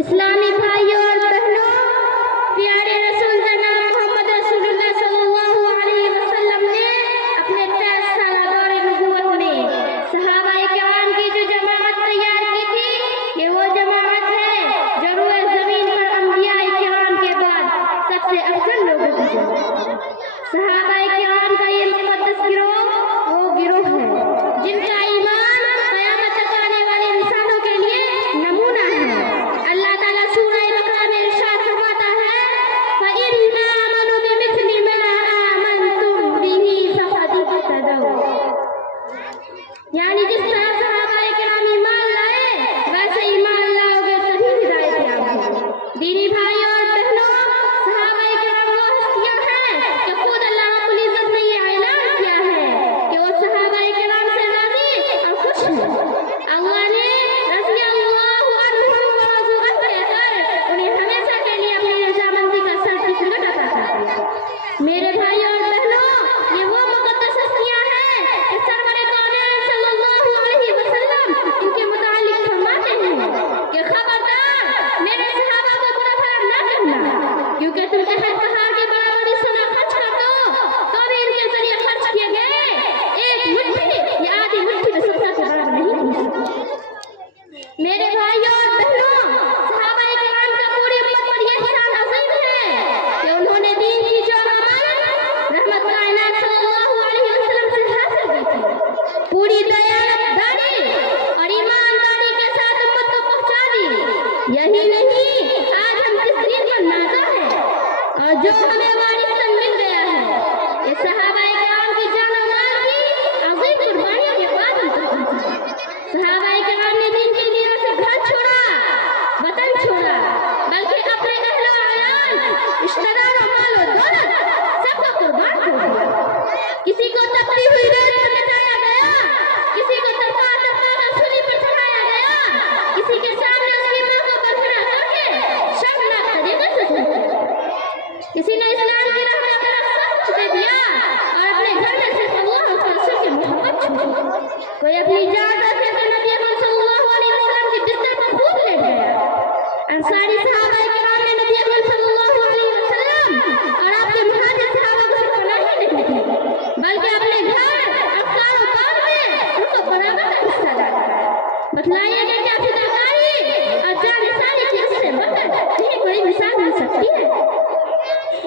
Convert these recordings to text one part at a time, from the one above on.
اسلامی بھائیوں اور بہنوں، پیارے رسول جناب محمد رسول اللہ صلی اللہ علیہ وسلم نے اپنے 23 سالہ دور نبوت میں صحابہ کرام کی جو جماعت تیار کی تھی، یہ وہ جماعت ہے جو روئے زمین پر انبیاء کرام کے بعد سب سے افضل لوگوں کی جماعت۔ صحابہ کرام کا یہ مقدس گروہ وہ گروہ ہے جن کا ایمان قیامت تک آنے والے انسانوں کے لیے نمونہ ہے۔ اللہ تعالیٰ سورہ بقرہ میں ارشاد فرماتا ہے فَإِنْ آمَنُوا بِمِثْلِ مَا آمَنْتُمْ بِهِ فَقَدِ اهْتَدَوْا، یعنی جس طرح صحابہ کرام ایمان لائے ویسے ایمان لاؤ گے تبھی ہدایت یاب ہوگی۔ دینی بھائیوں اور بہنوں، صحابہ کرام وہ ہستیاں ہیں کہ خود اللہ رب العزت نے یہ اعلان کیا ہے کہ وہ صحابہ کرام سے راضی اور خوش ہیں۔ اللہ نے رضی اللہ عنہم ورضوا عنہ کہہ کر انہیں ہمیشہ کے لیے اپنی رضامندی کا سرٹیفکیٹ عطا کر دیا۔ میرے بھائیوں اور بہنوں، یہ وہ مقدس ہستیاں ہیں کہ سرور کونین صلی اللہ علیہ وسلم ان کے متعلق فرماتے ہیں کہ خبردار میرے صحابہ کو برا بھلا نہ کہنا، کیونکہ تم کے ہر پہاڑ کے برابر سونا خرچ کر دو تو بھی ان کے ذریعے خرچ کیے گئے ایک مٹھی یا آدھی مٹھی میں صدقہ کے برابر نہیں ہو سکتے۔ میرے بھائیوں اور بہنوں، صحابہ کرام کا پوری امت پر یہ شان عظیم ہے کہ انہوں نے دین کی جو امانت رحمت کائنات صلی اللہ علیہ وسلم سے حاصل کی تھی، پوری دیانتداری اور ایمانداری کے ساتھ امت کو پہنچا دی۔ یہی نہیں، آج ہم جس دین پر نازا ہے اور جو ہمیں وارثاً مل گیا ہے، یہ صحابہ کرام کی جان و مال کی عظیم قربانیوں کے بعد ہم تک پہنچا۔ صحابہ کرام نے دین کے لیے سے گھر چھوڑا، وطن چھوڑا، بلکہ اپنے اہل و عیال، رشتہ دار و مال و دولت سب کو قربان کر دیا۔ کسی کو تپتی ہوئی ریت پر لٹایا گیا، کسی کو تپا تپا کر سولی پر چڑھایا گیا، کسی کے سامنے اس کی ماں کو برکھڑا کر کے شرمناک طریقے سے سجایا۔ کسی نے اسلام کی راہ میں اپنا سب کچھ دے دیا اور اپنے گھر میں صرف اللہ اور اس کے رسول کی محبت چھوڑی۔ کوئی اپنی جان رکھے تو نبی اکرم صلی اللہ علیہ وسلم کی بستر پر خود لے گیا۔ انصاری صحابہ کرام نے نبی اکرم صلی اللہ علیہ وسلم اور آپ کے مہاجر صحابہ کو صرف پناہ ہی نہیں دی، بلکہ اپنے گھر اور کاروبار میں ان کو برابر کا حصہ ڈالا۔ بتلائیے کہ کیا فداکاری اور جان نثاری کی اس سے بڑھ کر کہیں کوئی مثال مل سکتی ہے؟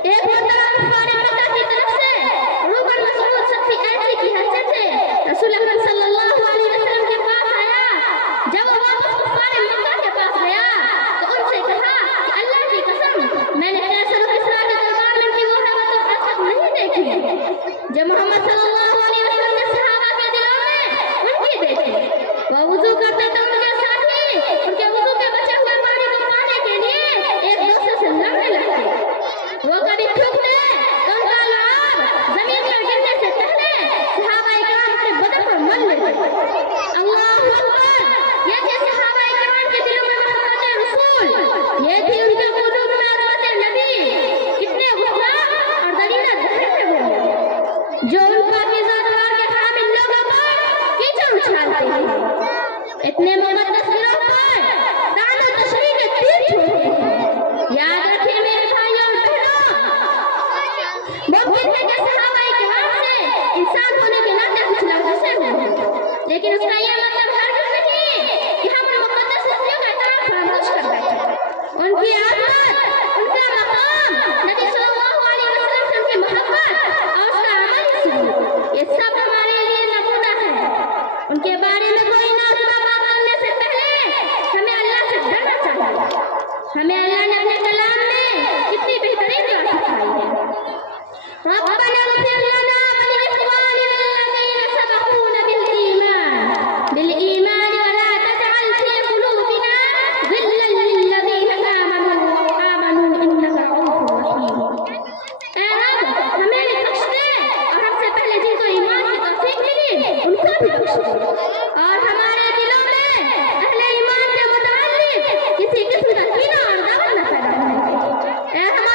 ایک مرتبہ کفار مکہ کی طرف سے روبن مسعود شخصی قیدی کی حیثیت سے رسول اکرم صلی اللہ علیہ وسلم کے پاس آیا۔ جب وہ واپس کفار مکہ کے پاس گیا تو ان سے کہا کہ اللہ کی قسم، میں نے قیصر و کسریٰ کے دربار میں کی وہ حیبت آج تک نہیں دیکھی جو محمد صلی اللہ علیہ وسلم کے صحابہ کے دلوں میں ان کی دیکھی۔ وہ وضو کرتے تو ان کے ساتھی ان کے وضو کے بچے ہوئے پانی کو پانے کے لیے ایک دوسرے سے لڑنے لگتے۔ وہ کبھی تھوکتے تو ان کا لعاب زمین پر گرنے سے پہلے صحابہ کرام اپنے بدن پر مل لیتے۔ اللہ اکبر! یہ تھے صحابہ کرام کے دلوں میں محبت رسول، یہ تھی ان کے قلوب میں عظمت نبی۔ کتنے غصہ اور درینہ دھرے ہوئے جو ان پاکیزہ انوار کے حامل لوگوں پر کیچڑ اچھالتے ہیں، اتنے مقدس گروہ پر طعن و تشریح کے تیر چھوڑتے ہیں۔ یاد رکھیں میرے بھائیوں اور بہنوں، ممکن ہے کہ صحابہ کرام سے انسان ہونے کے ناطے کچھ لوگ غصے ہوئے ہیں، لیکن اس کا یہ مطلب ہرگز نہیں کہ ہم ان مقدس ہستیوں کا احترام فراموش کر بیٹھیں۔ ان کی عظمت، ان کا مقام، نبی صلی اللہ علیہ وسلم سے ان کی محبت اور اس کا عملی سلوک، یہ سب ہمارے لیے نمونہ ہے۔ ان کے بارے میں کوئی ناروا بات کرنے سے پہلے ہمیں اللہ سے ڈرنا چاہیے۔ ہمیں اللہ نے اپنے کلام میں کتنی بہترین بات سکھائی ہے۔ ربنا اغفر لنا ولإخواننا الذين سبقونا بالإيمان ولا تجعل في قلوبنا غلا للذين آمنوا إنك رؤوف رحيم۔ اے رب، ہمیں بھی بخش دے اور ہم سے پہلے جن کو ایمان کی توفیق ملی ان کو بھی بخش دے، اور ہمارے دلوں میں اہل ایمان کے متعلق کسی قسم کا کینہ اور دغل نہ پیدا ہو۔ اے ہمارے